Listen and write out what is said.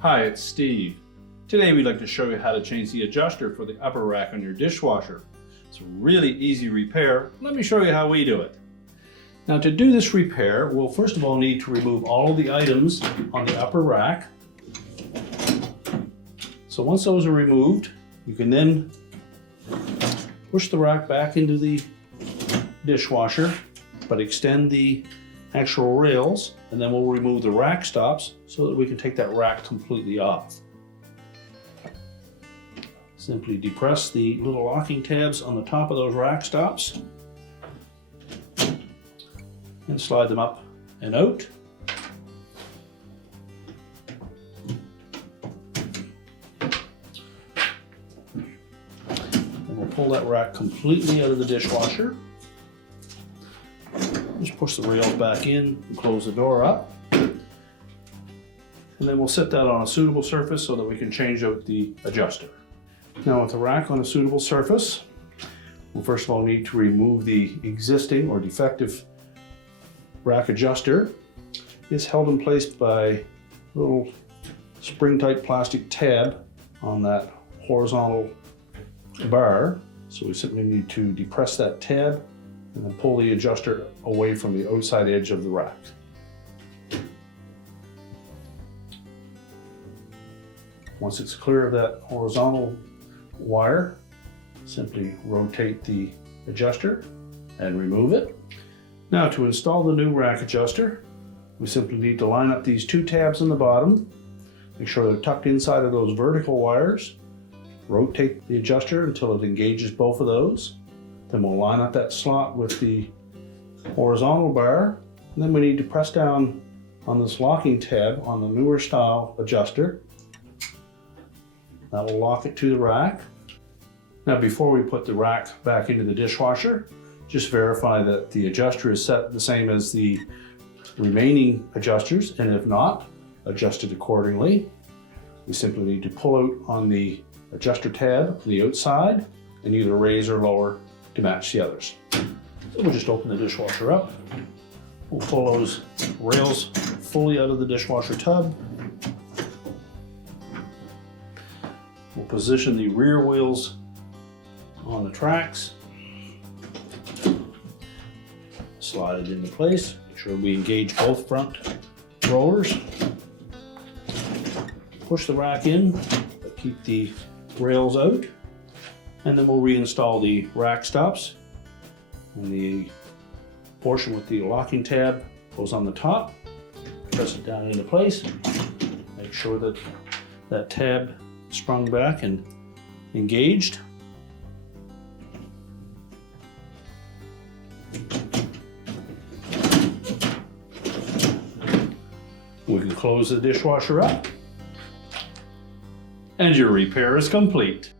Hi, it's Steve. Today we'd like to show you how to change the adjuster for the upper rack on your dishwasher. It's a really easy repair. Let me show you how we do it. Now, to do this repair, we'll first of all need to remove all of the items on the upper rack. So once those are removed, you can then push the rack back into the dishwasher, but extend the actual rails, and then we'll remove the rack stops so that we can take that rack completely off. Simply depress the little locking tabs on the top of those rack stops and slide them up and out. And we'll pull that rack completely out of the dishwasher. Just push the rails back in and close the door up. And then we'll set that on a suitable surface so that we can change out the adjuster. Now, with the rack on a suitable surface, we'll first of all need to remove the existing or defective rack adjuster. It's held in place by a little spring-type plastic tab on that horizontal bar. So we simply need to depress that tab and then pull the adjuster away from the outside edge of the rack. Once it's clear of that horizontal wire, simply rotate the adjuster and remove it. Now, to install the new rack adjuster, we simply need to line up these two tabs on the bottom, make sure they're tucked inside of those vertical wires, rotate the adjuster until it engages both of those. Then we'll line up that slot with the horizontal bar, and then we need to press down on this locking tab on the newer style adjuster. That will lock it to the rack. Now, before we put the rack back into the dishwasher, just verify that the adjuster is set the same as the remaining adjusters, and if not, adjust it accordingly. We simply need to pull out on the adjuster tab on the outside and either raise or lower to match the others. So we'll just open the dishwasher up. We'll pull those rails fully out of the dishwasher tub. We'll position the rear wheels on the tracks. Slide it into place. Make sure we engage both front rollers. Push the rack in, but keep the rails out. And then we'll reinstall the rack stops. And the portion with the locking tab goes on the top. Press it down into place. Make sure that that tab sprung back and engaged. We can close the dishwasher up, and your repair is complete.